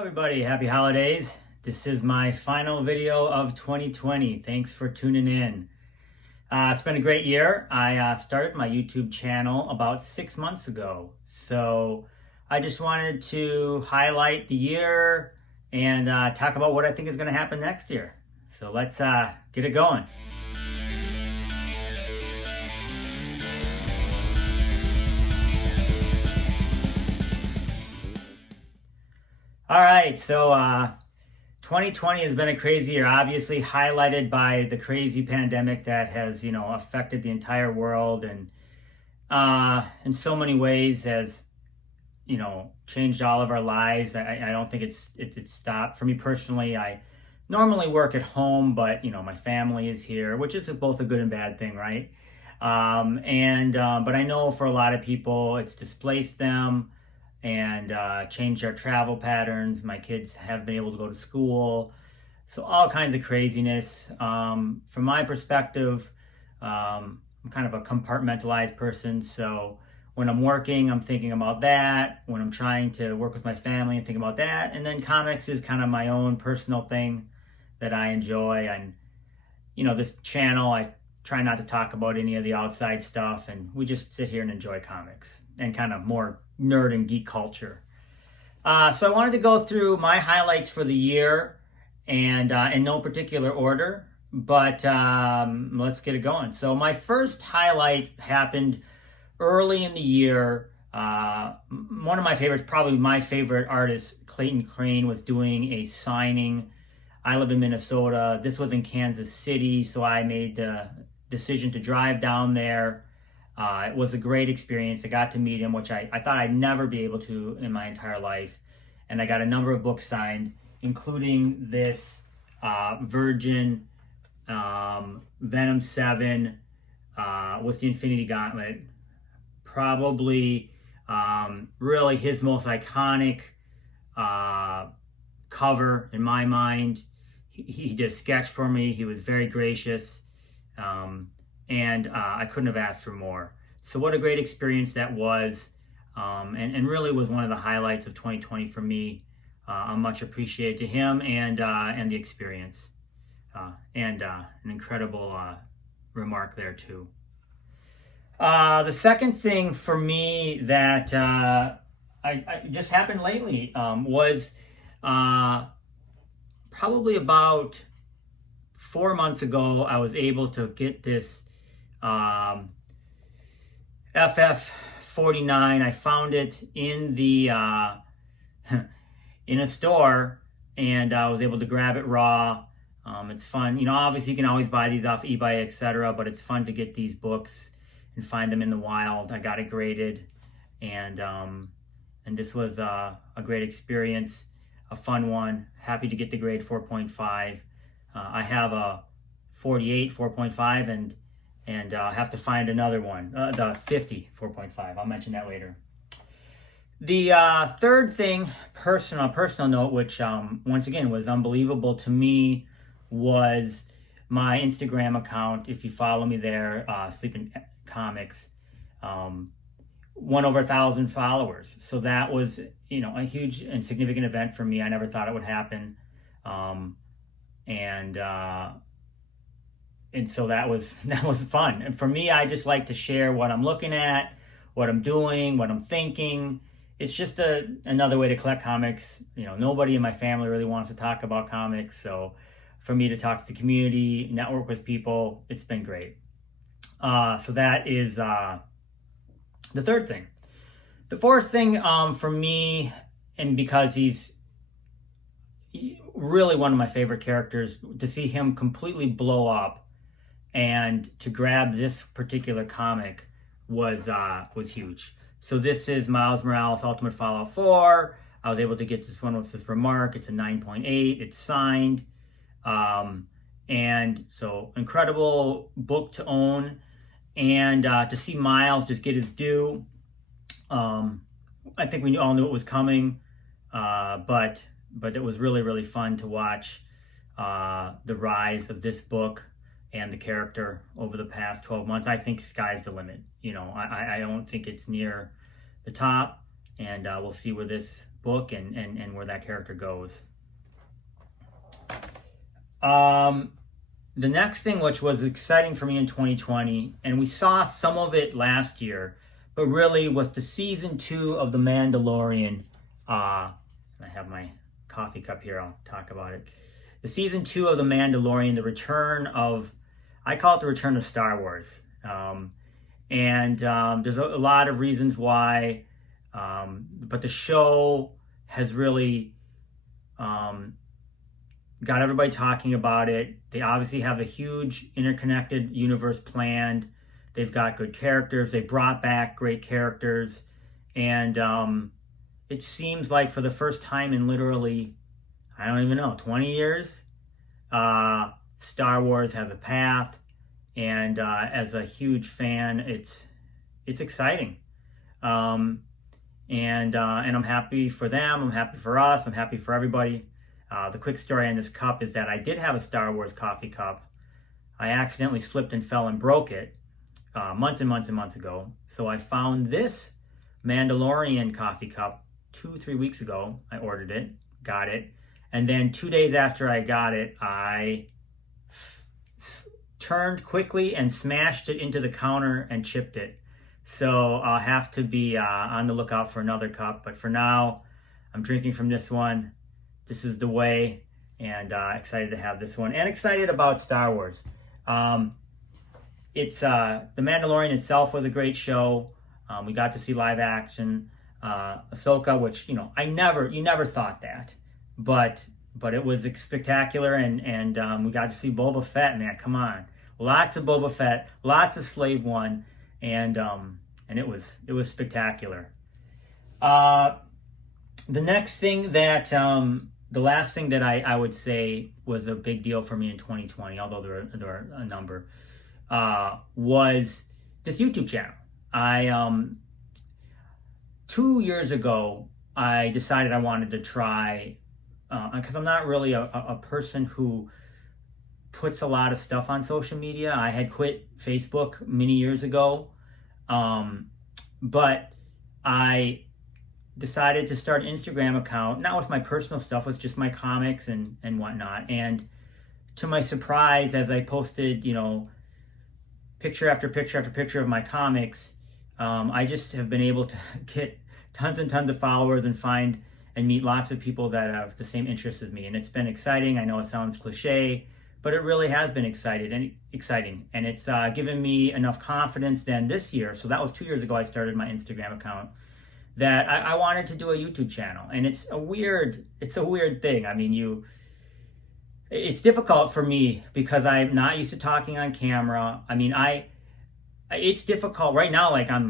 Hello everybody, happy holidays. This is my final video of 2020. Thanks for tuning in. It's been a great year. I started my YouTube channel about 6 months ago. So I just wanted to highlight the year and talk about what I think is going to happen next year. So let's get it going. All right, so 2020 has been a crazy year, obviously highlighted by the crazy pandemic that has, affected the entire world and in so many ways has, changed all of our lives. I don't think it's stopped. For me personally, I normally work at home, but, my family is here, which is both a good and bad thing, right? But I know for a lot of people, it's displaced them and changed our travel patterns. My kids have been able to go to school. So all kinds of craziness. From my perspective, I'm kind of a compartmentalized person. So when I'm working, I'm thinking about that. When I'm trying to work with my family, I'm thinking about that. And then comics is kind of my own personal thing that I enjoy. And, this channel, I try not to talk about any of the outside stuff. And we just sit here and enjoy comics and kind of more nerd and geek culture. So I wanted to go through my highlights for the year and in no particular order, but let's get it going. So my first highlight happened early in the year. One of my favorites, probably my favorite artist, Clayton Crane, was doing a signing. I live in Minnesota. This was in Kansas City, so I made the decision to drive down there. It was a great experience. I got to meet him, which I thought I'd never be able to in my entire life. And I got a number of books signed, including this Virgin Venom 7 with the Infinity Gauntlet. Probably really his most iconic cover in my mind. He did a sketch for me. He was very gracious. And I couldn't have asked for more. So what a great experience that was, and really was one of the highlights of 2020 for me. I'm much appreciated to him and the experience, and an incredible remark there too. The second thing for me that I just happened lately was probably about 4 months ago. I was able to get this FF49. I found it in the in a store, and I was able to grab it raw. It's fun, obviously you can always buy these off eBay, etc., but it's fun to get these books and find them in the wild. I got it graded, and this was a great experience, a fun one. Happy to get the grade 4.5. I have a 48 4.5, and I'll have to find another one, the 50 4.5. I'll mention that later. The third thing, personal note, which once again was unbelievable to me, was my Instagram account. If you follow me there, Sleeping Comics, won over 1,000 followers. So that was, a huge and significant event for me. I never thought it would happen. And so that was fun. And for me, I just like to share what I'm looking at, what I'm doing, what I'm thinking. It's just another way to collect comics. Nobody in my family really wants to talk about comics. So for me to talk to the community, network with people, it's been great. So that is the third thing. The fourth thing for me, and because he's really one of my favorite characters, to see him completely blow up and to grab this particular comic was huge. So this is Miles Morales Ultimate Fallout 4. I was able to get this one with this remark. It's a 9.8. It's signed. And so incredible book to own. And to see Miles just get his due. I think we all knew it was coming. But it was really, really fun to watch the rise of this book and the character over the past 12 months. I think sky's the limit. I don't think it's near the top, and we'll see where this book and where that character goes. The next thing, which was exciting for me in 2020, and we saw some of it last year, but really was the season 2 of The Mandalorian. I have my coffee cup here. I'll talk about it. The season 2 of The Mandalorian, the return of, I call it the return of Star Wars. There's a lot of reasons why, but the show has really got everybody talking about it. They obviously have a huge interconnected universe planned. They've got good characters. They brought back great characters. And it seems like for the first time in literally, I don't even know, 20 years, Star Wars has a path. And as a huge fan, it's exciting. And I'm happy for them. I'm happy for us. I'm happy for everybody. The quick story on this cup is that I did have a Star Wars coffee cup. I accidentally slipped and fell and broke it months and months and months ago. So I found this Mandalorian coffee cup 2-3 weeks ago. I ordered it, got it. And then 2 days after I got it, I turned quickly and smashed it into the counter and chipped it. So I'll have to be on the lookout for another cup. But for now, I'm drinking from this one. This is the way, and excited to have this one, and excited about Star Wars. It's The Mandalorian itself was a great show. We got to see live action Ahsoka, which you never thought that, but it was spectacular, and we got to see Boba Fett. Man, come on, lots of Boba Fett, lots of Slave One, and it was spectacular. The next thing that the last thing that I would say was a big deal for me in 2020, although there are a number, was this YouTube channel. 2 years ago, I decided I wanted to try, because I'm not really a person who puts a lot of stuff on social media. I had quit Facebook many years ago, but I decided to start an Instagram account, not with my personal stuff, with just my comics and whatnot. And to my surprise, as I posted, picture after picture after picture of my comics, I just have been able to get tons and tons of followers and find and meet lots of people that have the same interests as me. And it's been exciting. I know it sounds cliche, but it really has been exciting. And it's given me enough confidence then this year. So that was 2 years ago I started my Instagram account, that I wanted to do a YouTube channel. And it's a weird thing. I mean, it's difficult for me because I'm not used to talking on camera. I mean, it's difficult right now. Like I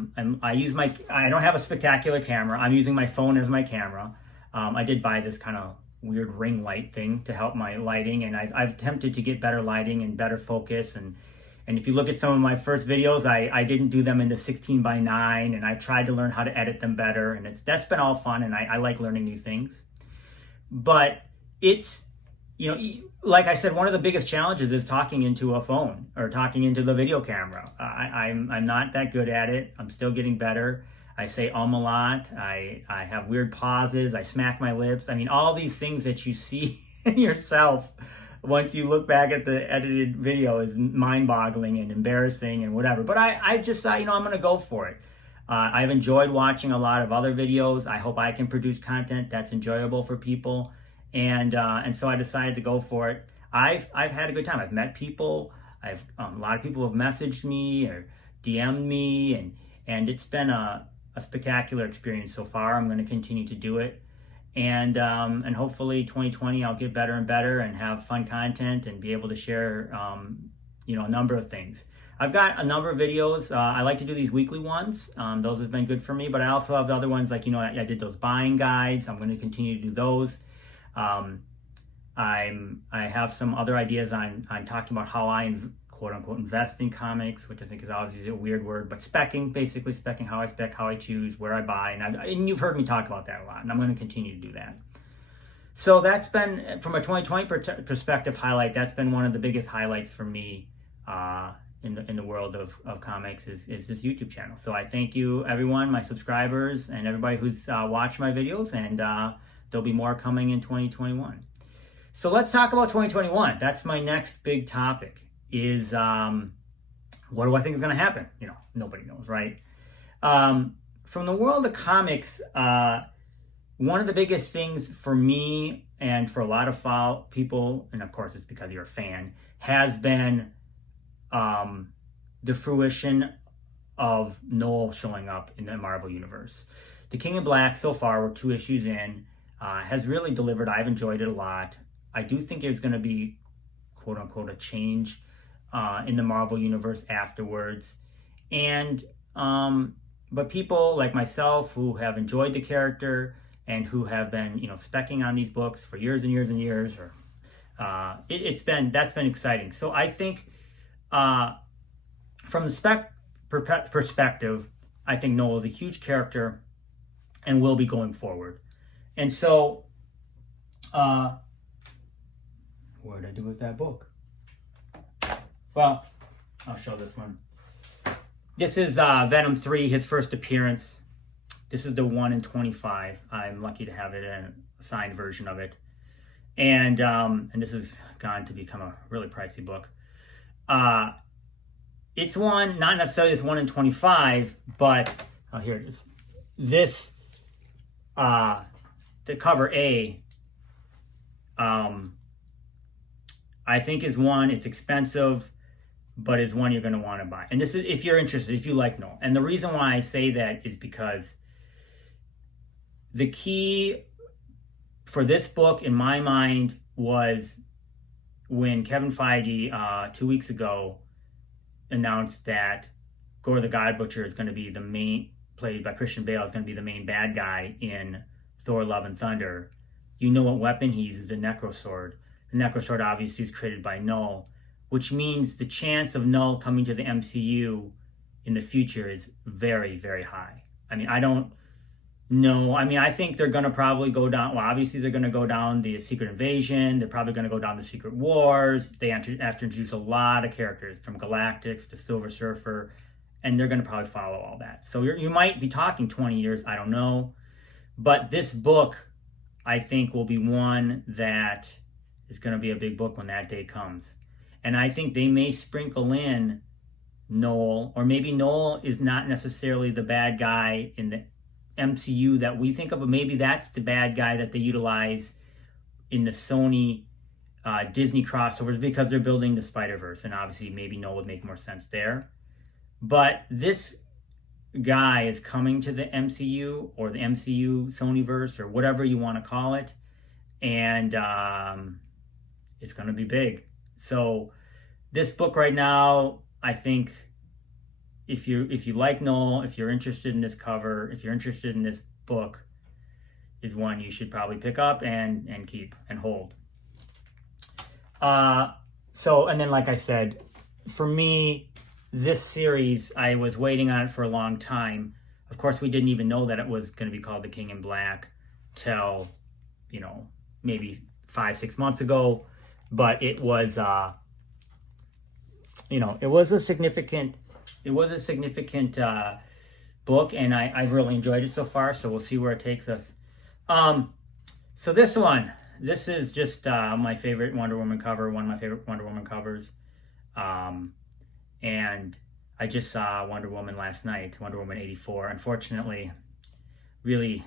don't have a spectacular camera. I'm using my phone as my camera. I did buy this kind of weird ring light thing to help my lighting, and I've attempted to get better lighting and better focus. And if you look at some of my first videos, I didn't do them in the 16:9, and I tried to learn how to edit them better, and that's been all fun, and I like learning new things. But it's, like I said, one of the biggest challenges is talking into a phone or talking into the video camera. I'm not that good at it. I'm still getting better. I say a lot. I have weird pauses. I smack my lips. I mean, all these things that you see in yourself once you look back at the edited video is mind-boggling and embarrassing and whatever. But I just thought, I'm going to go for it. I've enjoyed watching a lot of other videos. I hope I can produce content that's enjoyable for people. And so I decided to go for it. I've had a good time. I've met people. A lot of people have messaged me or DM'd me, and it's been a spectacular experience so far. I'm going to continue to do it. And hopefully 2020 I'll get better and better and have fun content and be able to share a number of things. I've got a number of videos. I like to do these weekly ones. Those have been good for me, but I also have the other ones, like I did those buying guides. I'm going to continue to do those. I have some other ideas on talking about how I quote unquote invest in comics, which I think is obviously a weird word, but basically specking how I spec, how I choose, where I buy, and you've heard me talk about that a lot, and I'm going to continue to do that. So that's been, from a 2020 perspective highlight, that's been one of the biggest highlights for me in the world of comics is this YouTube channel. So I thank you, everyone, my subscribers, and everybody who's watched my videos, and there'll be more coming in 2021. So let's talk about 2021. That's my next big topic, is what do I think is going to happen? You know, nobody knows, right? From the world of comics, one of the biggest things for me and for a lot of people, and of course it's because you're a fan, has been the fruition of Noel showing up in the Marvel Universe. The King in Black, so far, we're 2 issues in, has really delivered. I've enjoyed it a lot. I do think there's going to be, quote unquote, a change in the Marvel Universe afterwards. And but people like myself who have enjoyed the character and who have been, you know, specking on these books for years and years and years, or that's been exciting. So I think from the Spec perspective, I think Noel is a huge character and will be going forward. And so, what did I do with that book? Well, I'll show this one. This is Venom 3, his first appearance. This is the 1 in 25. I'm lucky to have it in a signed version of it. And this has gone to become a really pricey book. It's one, not necessarily this 1 in 25, but, oh, here it is. This, the cover A, I think is one, it's expensive, but is one you're going to want to buy. And this is, if you're interested, if you like Noel. And the reason why I say that is because the key for this book, in my mind, was when Kevin Feige, 2 weeks ago, announced that Gore the God Butcher is going to be the main, played by Christian Bale, is going to be the main bad guy in Thor Love and Thunder. You know what weapon he uses, a Necrosword. The Necrosword obviously is created by Null, which means the chance of Null coming to the MCU in the future is very, very high. I mean, I don't know. I mean, I think they're going to probably go down, well, obviously they're going to go down the Secret Invasion. They're probably going to go down the Secret Wars. They have to introduce a lot of characters, from Galactus to Silver Surfer, and they're going to probably follow all that. So you might be talking 20 years, I don't know. But this book, I think, will be one that is going to be a big book when that day comes. And I think they may sprinkle in Noel, or maybe Noel is not necessarily the bad guy in the MCU that we think of, but maybe that's the bad guy that they utilize in the Sony Disney crossovers, because they're building the Spider-Verse, and obviously maybe Noel would make more sense there. But this guy is coming to the MCU, or the MCU Sonyverse, or whatever you want to call it, and it's going to be big. So this book right now, I think, if you like Noel, if you're interested in this cover, if you're interested in this book, is one you should probably pick up and keep and hold. So, and then, like I said, for me, this series, I was waiting on it for a long time. Of course, we didn't even know that it was going to be called The King in Black till, you know, maybe 5-6 months ago. But it was, you know, it was a significant book, and I've really enjoyed it so far. So we'll see where it takes us. So this is just my favorite Wonder Woman cover, one of my favorite Wonder Woman covers. And I just saw Wonder Woman last night, Wonder Woman 84. Unfortunately, really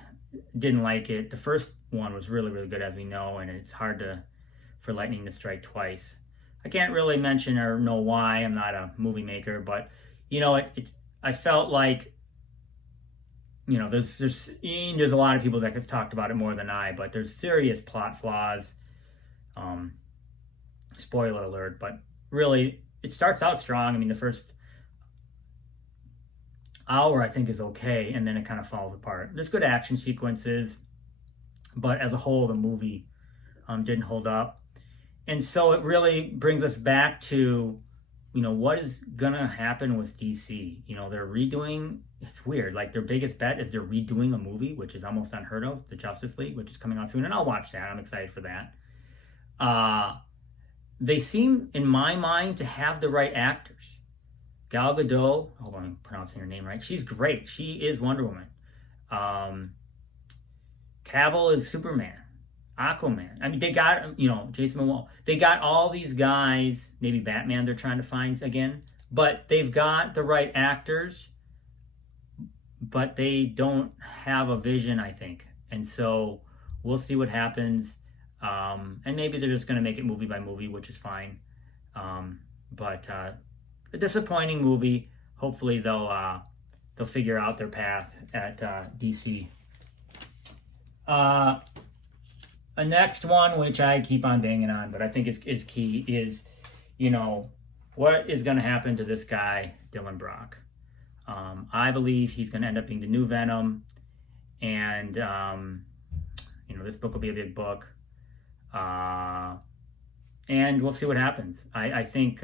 didn't like it. The first one was really, really good, as we know, and it's hard for lightning to strike twice. I can't really mention or know why. I'm not a movie maker, but you know, I felt like, you know, there's a lot of people that have talked about it more than I, but there's serious plot flaws. Spoiler alert, but really, it starts out strong. I mean, the first hour, I think, is okay, and then it kind of falls apart. There's good action sequences, but as a whole, the movie didn't hold up. And so it really brings us back to, you know, what is going to happen with DC? You know, they're redoing, it's weird, like their biggest bet is they're redoing a movie, which is almost unheard of, the Justice League, which is coming out soon, and I'll watch that. I'm excited for that. They seem, in my mind, to have the right actors. Gal Gadot, I hope I'm pronouncing her name right. She's great. She is Wonder Woman. Cavill is Superman. Aquaman. I mean, they got, Jason Momoa. They got all these guys. Maybe Batman they're trying to find again. But they've got the right actors. But they don't have a vision, I think. And so we'll see what happens. And maybe they're just going to make it movie by movie, which is fine. But a disappointing movie. Hopefully they'll figure out their path at DC. A next one, which I keep on banging on, but I think is key, is, what is going to happen to this guy, Dylan Brock? I believe he's going to end up being the new Venom, and, this book will be a big book, and we'll see what happens. I think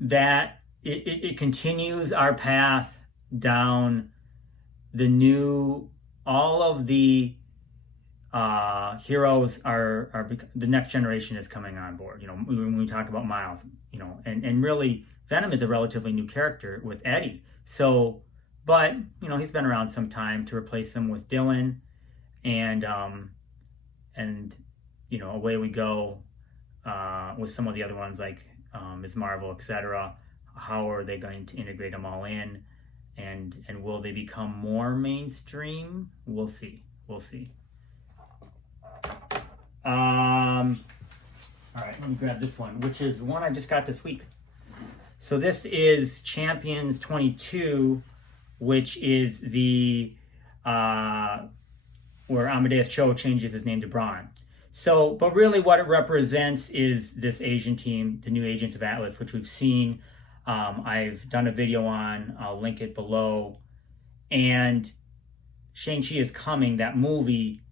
that it continues our path down all of the heroes are the next generation is coming on board. When we talk about Miles, and really Venom is a relatively new character with Eddie. So, but he's been around some time to replace him with Dylan, and away we go with some of the other ones like Ms. Marvel, etc. How are they going to integrate them all in? And will they become more mainstream? We'll see. All right, let me grab this one, which is one I just got this week. So this is Champions 22, which is the where Amadeus Cho changes his name to Braun. So, but really what it represents is this Asian team, the new Agents of Atlas, which we've seen. I've done a video on, I'll link it below. And Shang-Chi is coming, that movie,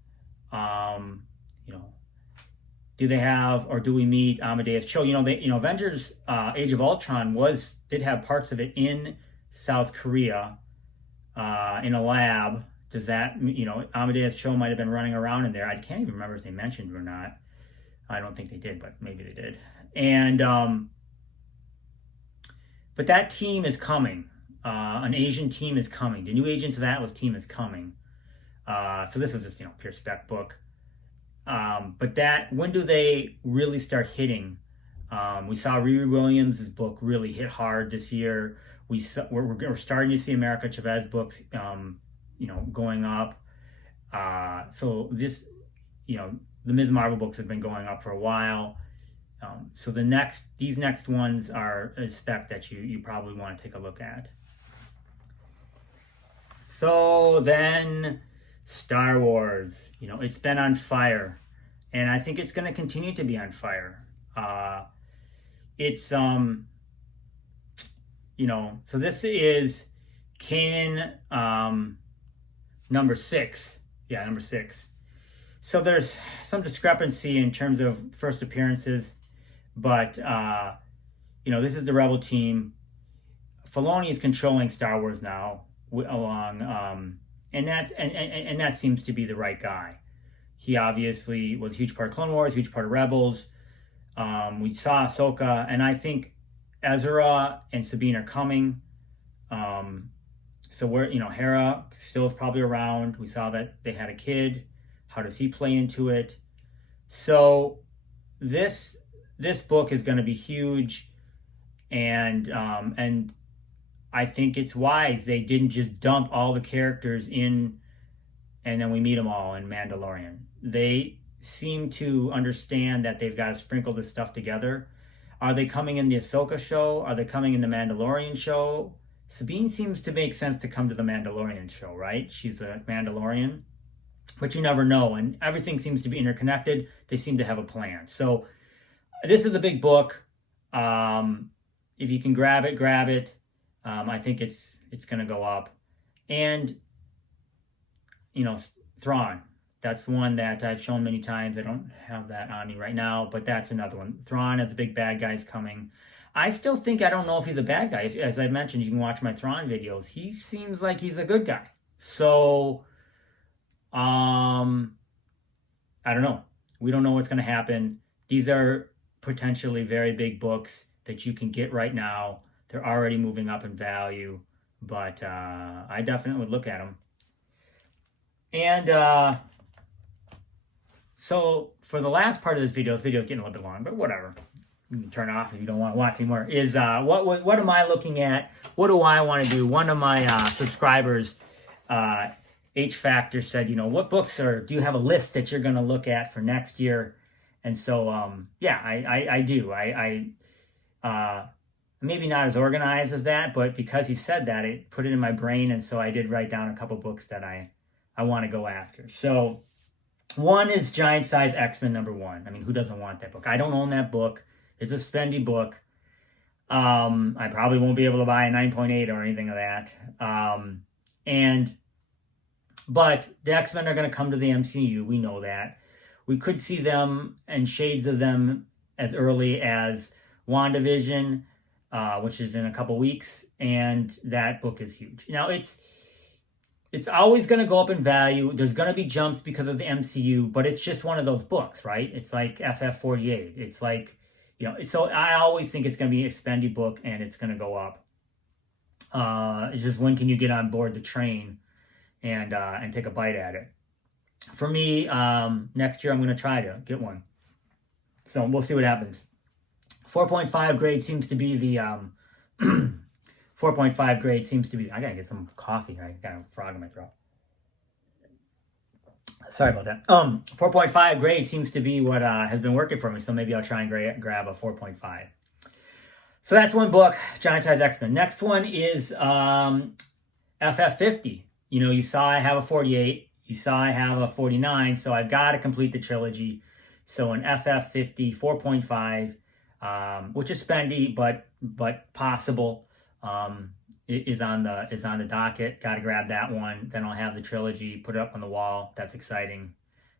do they have, or do we meet Amadeus Cho? Avengers Age of Ultron did have parts of it in South Korea, in a lab. Does that, Amadeus Cho might have been running around in there. I can't even remember if they mentioned it or not. I don't think they did, but maybe they did. And, but that team is coming. An Asian team is coming. The new Agents of Atlas team is coming. So this is just, pure Spec book. But when do they really start hitting? We saw Riri Williams' book really hit hard this year. We're starting to see America Chavez books, going up. So this, the Ms. Marvel books have been going up for a while. So these next ones are a spec that you probably want to take a look at. So then Star Wars, it's been on fire, and I think it's going to continue to be on fire. It's so this is Kanan, number 6. Yeah, number 6. So there's some discrepancy in terms of first appearances. But, this is the Rebel team. Filoni is controlling Star Wars now, and that seems to be the right guy. He obviously was a huge part of Clone Wars, huge part of Rebels. We saw Ahsoka, and I think Ezra and Sabine are coming. So Hera still is probably around. We saw that they had a kid. How does he play into it? So this book is going to be huge, and I think it's wise they didn't just dump all the characters in, and then we meet them all in Mandalorian. They seem to understand that they've got to sprinkle this stuff together. Are they coming in the Ahsoka show? Are they coming in the Mandalorian show? Sabine seems to make sense to come to the Mandalorian show, right? She's a Mandalorian, but you never know, and everything seems to be interconnected. They seem to have a plan. So this is a big book. If you can grab it. I think it's going to go up. And, Thrawn. That's one that I've shown many times. I don't have that on me right now, but that's another one. Thrawn as the big bad guy's coming. I still think, I don't know if he's a bad guy. As I mentioned, you can watch my Thrawn videos. He seems like he's a good guy. So, I don't know. We don't know what's going to happen. These are potentially very big books. that you can get right now. They're already moving up in value, but I definitely would look at them. And so for the last part of this video is getting a little bit long, but whatever. You can turn it off if you don't want to watch anymore. Is what am I looking at? What do I want to do? One of my subscribers, H Factor, said, what books do you have a list that you're going to look at for next year? And so, yeah, I do. Maybe not as organized as that, but because he said that, it put it in my brain, and so I did write down a couple books that I want to go after. So one is Giant Size X-Men #1. I mean, who doesn't want that book? I don't own that book. It's a spendy book. I probably won't be able to buy a 9.8 or anything of that. But the X-Men are going to come to the MCU. We know that. We could see them and shades of them as early as WandaVision, which is in a couple weeks, and that book is huge. Now, it's always going to go up in value. There's going to be jumps because of the MCU, but it's just one of those books, right? It's like FF48. It's like, so I always think it's going to be a spendy book, and it's going to go up. It's just, when can you get on board the train and take a bite at it? For me, next year I'm going to try to get one. So we'll see what happens. 4.5 grade seems to be the 4.5 grade seems to be. I gotta get some coffee. I got a frog in my throat. Sorry about that. 4.5 grade seems to be what has been working for me. So maybe I'll try and grab a 4.5. So that's one book, Giant Size X-Men. Next one is FF50. You saw I have a 48. You saw I have a 49. So I've got to complete the trilogy. So an FF50 4.5, which is spendy, but possible, is on the docket. Got to grab that one. Then I'll have the trilogy, put it up on the wall. That's exciting.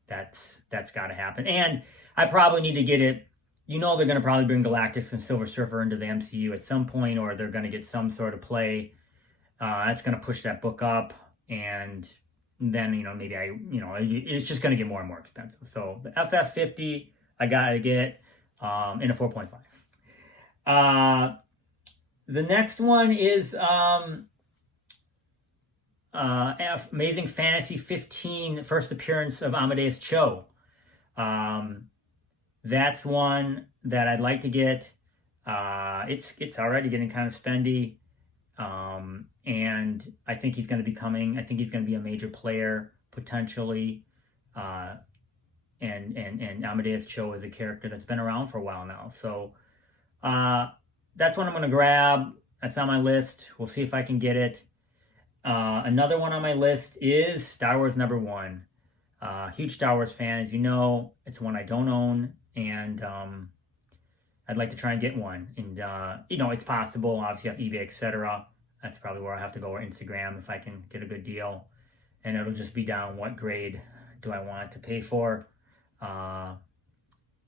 That's got to happen. And I probably need to get it. They're going to probably bring Galactus and Silver Surfer into the MCU at some point, or they're going to get some sort of play. That's going to push that book up, and then maybe it's just going to get more and more expensive. So the FF50 I got to get in a 4.5. The next one is Amazing Fantasy 15, first appearance of Amadeus Cho. That's one that I'd like to get. It's already getting kind of spendy. And I think he's going to be coming. I think he's going to be a major player potentially. And Amadeus Cho is a character that's been around for a while now. So that's one I'm going to grab. That's on my list. We'll see if I can get it. Another one on my list is Star Wars #1. Huge Star Wars fan, as you know. It's one I don't own, and I'd like to try and get one. And it's possible. Obviously, off eBay, etc. That's probably where I have to go, or Instagram, if I can get a good deal. And it'll just be down what grade do I want to pay for. So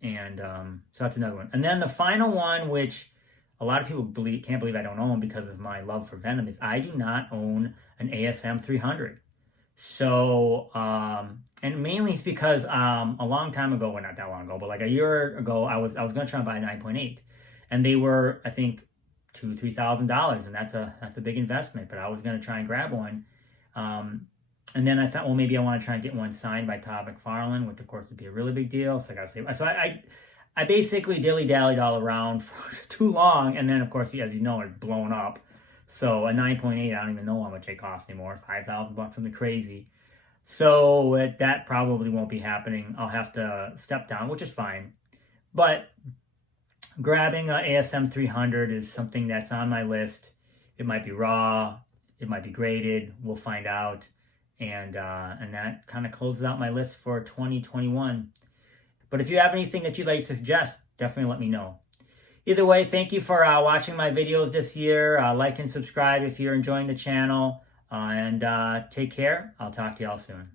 that's another one. And then the final one, which a lot of people can't believe I don't own because of my love for Venom, is I do not own an ASM 300. So, and mainly it's because a long time ago, well, not that long ago, but like a year ago, I was going to try and buy a 9.8, and they were, I think, $2,000-$3,000, and that's a big investment. But I was going to try and grab one, and then I thought, well, maybe I want to try and get one signed by Todd McFarlane, which of course would be a really big deal. So I got to say, so I basically dilly-dallied all around for too long, and then of course, as you know, it's blown up. So a 9.8, I don't even know how much it costs anymore, $5,000, something crazy. So that probably won't be happening. I'll have to step down, which is fine. But grabbing an ASM 300 is something that's on my list. It might be raw, it might be graded. We'll find out. And that kind of closes out my list for 2021. But if you have anything that you'd like to suggest, definitely let me know. Either way, thank you for watching my videos this year. Like and subscribe if you're enjoying the channel. And take care. I'll talk to y'all soon.